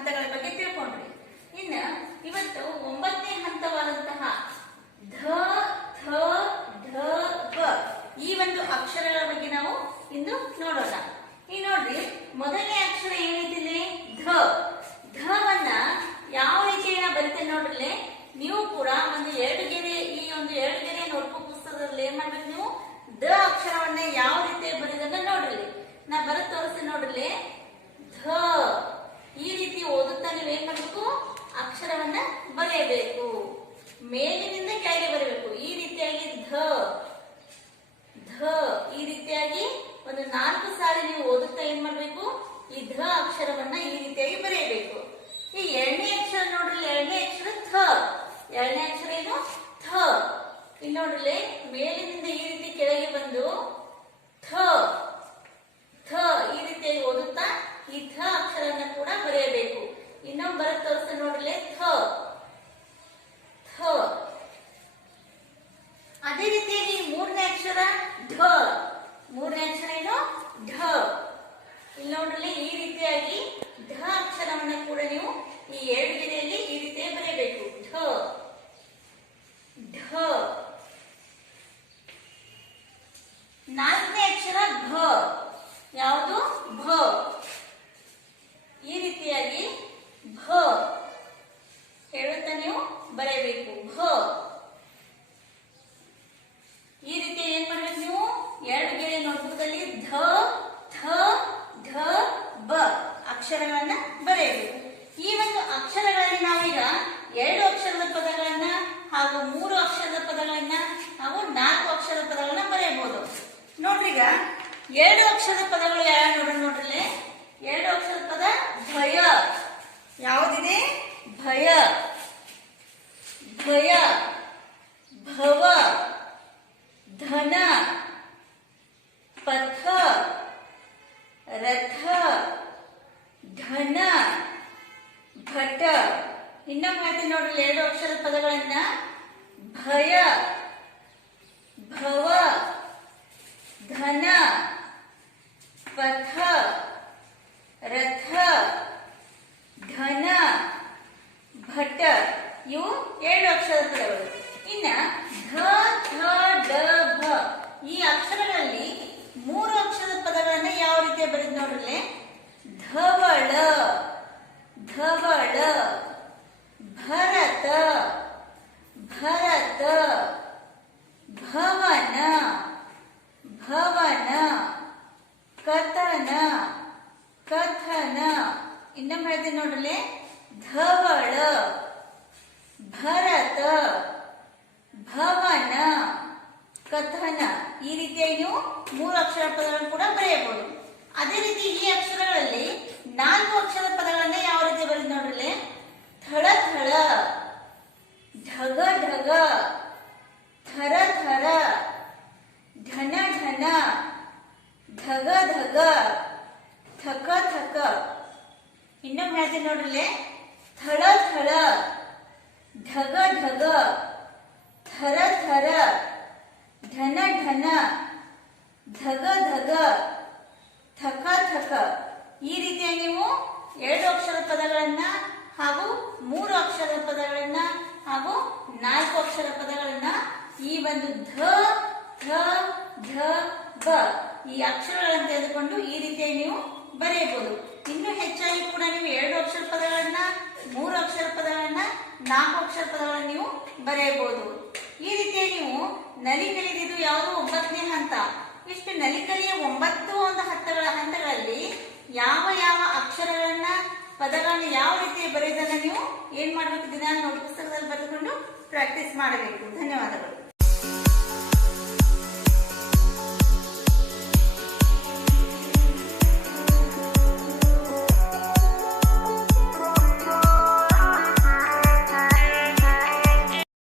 ಹಂತಗಳ ಬಗ್ಗೆ ತಿಳ್ಕೊಂಡ್ರಿ ಇನ್ನ ಇವತ್ತು ಒಂಬತ್ತನೇ ಹಂತವಾದಂತಹ ಧ ಥ ಢ ಈ ಒಂದು ಅಕ್ಷರಗಳ ಬಗ್ಗೆ ನಾವು ಇಂದು ನೋಡೋಣ. ಈ ನೋಡ್ರಿ, ಮೊದಲನೇ ಅಕ್ಷರ ಏನಿದೆ ಧ. ಧವನ್ನ ಯಾವ ರೀತಿಯ ಬರುತ್ತೆ ನೋಡ್ರಿ ನೀವು ಕೂಡ ಒಂದು ಎರಡು ಗೆರೆ, ಈ ಒಂದು ಎರಡು ಗೆರೆ ನೋಟ್ಬುಕ್ ಪುಸ್ತಕದಲ್ಲಿ ಏನ್ ಮಾಡ್ಬೇಕು ನೀವು? ದ ಅಕ್ಷರವನ್ನ ಯಾವ ರೀತಿ ಬರೆದನ್ನ ನೋಡ್ರಿ. ನಾ ಬರತ್ ತೋರಿಸ್ತೀನಿ ನೋಡ್ರಿ ಧ. ಈ ರೀತಿ ಓದುತ್ತಾ ನೀವು ಏನ್ ಮಾಡ್ಬೇಕು ಅಕ್ಷರವನ್ನ ಬರೆಯಬೇಕು. ಮೇಲಿನಿಂದ ಕೆಳಗೆ ಬರಬೇಕು ಈ ರೀತಿಯಾಗಿ ಧ ಧ, ಈ ರೀತಿಯಾಗಿ ಒಂದು ನಾಲ್ಕು ಸಾರಿ ನೀವು ಓದುತ್ತಾ ಏನ್ ಮಾಡ್ಬೇಕು? ಈ ಧ ಅಕ್ಷರವನ್ನ ಈ ರೀತಿಯಾಗಿ ಬರೆಯಬೇಕು. ಈ ಎರಡನೇ ಅಕ್ಷರ ನೋಡ್ರಿ ಎರಡನೇ ಅಕ್ಷರ ಥ. ಎರಡನೇ ಅಕ್ಷರ ಏನು? ಥ. ಇಲ್ಲಿ ನೋಡ್ರಿ ಮೇಲಿನಿಂದ ಈ ರೀತಿ ಕೆಳಗೆ ಬಂದು ಥ ಥ ಈ ರೀತಿಯಾಗಿ ಓದುತ್ತಾ ಈ ಥ ಅಕ್ಷರವನ್ನ ಕೂಡ ಬರೆಯಬೇಕು ಇನ್ನೊಂದು ಬರತ್ ತೋರಿಸ್ತಾ ನೋಡ್ರಿ ಥ ಥ ಅದೇ ರೀತಿಯಾಗಿ ಮೂರನೇ ಅಕ್ಷರ ಢ ಮೂರನೇ ಅಕ್ಷರ ಏನು ಢ ಇಲ್ಲಿ ನೋಡ್ರಲ್ಲಿ ಈ ರೀತಿಯಾಗಿ ಢ ಅಕ್ಷರವನ್ನ ಕೂಡ ನೀವು ಈ ಎರಡು ಗೆರೆಯಲ್ಲಿ ಈ ರೀತಿ ಬರೆಯಬೇಕು. ಢ. ಢ. ನಾಲ್ಕನೇ ಅಕ್ಷರ ಭ ಯಾವುದು? ಭ ಈ ರೀತಿಯಾಗಿ ಭ ಹೇಳುತ್ತಾ ನೀವು ಬರೆಯಬೇಕು ಭ ಈ ರೀತಿ ಏನ್ ಮಾಡ್ಬೇಕು ನೀವು ಎರಡು ಗೆರೆ ನೋಟ್ಬುಕ್ದಲ್ಲಿ ಧ ಥ ಢ ಬ ಅಕ್ಷರಗಳನ್ನ ಬರೆಯಬೇಕು ಈ ಒಂದು ಅಕ್ಷರಗಳಲ್ಲಿ ನಾವೀಗ ಎರಡು ಅಕ್ಷರದ ಪದಗಳನ್ನ ಹಾಗೂ ಮೂರು ಅಕ್ಷರದ ಪದಗಳನ್ನ ಹಾಗೂ ನಾಲ್ಕು ಅಕ್ಷರದ ಪದಗಳನ್ನ ಬರೆಯಬಹುದು ನೋಡ್ರಿ ಈಗ ಎರಡು ಅಕ್ಷರದ ಪದಗಳು ಯಾವ ನೋಡ್ರಿ ನೋಡ್ರಿ ಎರಡು ಅಕ್ಷರದ ಪದ ಭಯ. ಯಾವುದಿದೆ? ಭಯ. ಭಯ. ಭವ. ಧನ. ಪಥ. ರಥ. ಧನ ಭಟ. ಇನ್ನೊಮ್ಮೆ ಹೇಳ್ತೀನಿ ನೋಡ್ರಿ ಎರಡು ಅಕ್ಷರದ ಪದಗಳನ್ನ ಭಯ. ಭವ. ಧನ ಪಥ, ರಥ, ಘನ, ಭಟ, ಇವು ಎರಡು ಅಕ್ಷರ ಪದಗಳು ಇನ್ನ ಧ ಥ ಡ, ಭ ಈ ಅಕ್ಷರಗಳಲ್ಲಿ ಮೂರು ಅಕ್ಷರದ ಪದಗಳನ್ನ ಯಾವ ರೀತಿ ಬರೆದ್ ನೋಡ್ರಿ ಧವಳ ಧವಳ ಭರತ ಭರತ ಭವನ ಭವನ ಕಥನ ಕಥನ. ಇನ್ನೊಮ್ಮೆ ಹೇಳ್ತೀನಿ ನೋಡ್ರಿ ಧವಳ, ಭರತ, ಭವನ, ಕಥನ. ಈ ರೀತಿಯಾಗಿ ನೀವು ಮೂರು ಅಕ್ಷರ ಪದಗಳನ್ನು ಕೂಡ ಬರೆಯಬಹುದು. ಅದೇ ರೀತಿ ಈ ಅಕ್ಷರಗಳಲ್ಲಿ ನಾಲ್ಕು ಅಕ್ಷರ ಪದಗಳನ್ನ ಯಾವ ರೀತಿ ಬರೆದು ನೋಡ್ರಿ ಥಳ ಥಳ ಢಗ ಢಗ ಥರ ಥರ ಢನ ಢನ ಧಗ ಧಗ ಥಕ ಥಕ ಇನ್ನೊಮ್ಮೆ ಹೇಳ್ತೀನಿ ನೋಡ್ರಿ ಥಳ ಥಳ ಢಗ ಢಗ, ಥರ ಥರ, ಢನ ಢನ, ಧಗ ಧಗ ಥಕ ಥಕ ಈ ರೀತಿಯಾಗಿ ನೀವು ಎರಡು ಅಕ್ಷರ ಪದಗಳನ್ನ ಹಾಗೂ ಮೂರು ಅಕ್ಷರ ಪದಗಳನ್ನ ಹಾಗೂ ನಾಲ್ಕು ಅಕ್ಷರ ಪದಗಳನ್ನ ಈ ಒಂದು ಧ ಧ ಧ ಬ ಈ ಅಕ್ಷರಗಳನ್ನು ತೆಗೆದುಕೊಂಡು ಈ ರೀತಿಯಾಗಿ ನೀವು ಬರೆಯಬಹುದು ಇನ್ನು ಹೆಚ್ಚಾಗಿ ಕೂಡ ನೀವು ಎರಡು ಅಕ್ಷರ ಪದಗಳನ್ನ ಮೂರು ಅಕ್ಷರ ಪದಗಳನ್ನ ನಾಲ್ಕು ಅಕ್ಷರ ಪದಗಳನ್ನ ನೀವು ಬರೆಯಬಹುದು. ಈ ರೀತಿಯ ನೀವು ನಲಿ ಕಲಿದಿದ್ದು ಯಾವುದು? ಒಂಬತ್ತನೇ ಹಂತ. ಇಷ್ಟು ನಲಿಕಲಿಯ ಒಂಬತ್ತು ಒಂದು ಹಂತಗಳ ಹಂತಗಳಲ್ಲಿ ಯಾವ ಯಾವ ಅಕ್ಷರಗಳನ್ನ, ಪದಗಳನ್ನ ಯಾವ ರೀತಿ ಬರೆಯೋದನ್ನ ನೀವು ಏನ್ ಮಾಡ್ಬೇಕು? ದಿನ ನೋಡಿ ಪುಸ್ತಕದಲ್ಲಿ ಬರೆದುಕೊಂಡು ಪ್ರಾಕ್ಟೀಸ್ ಮಾಡಬೇಕು. ಧನ್ಯವಾದಗಳು.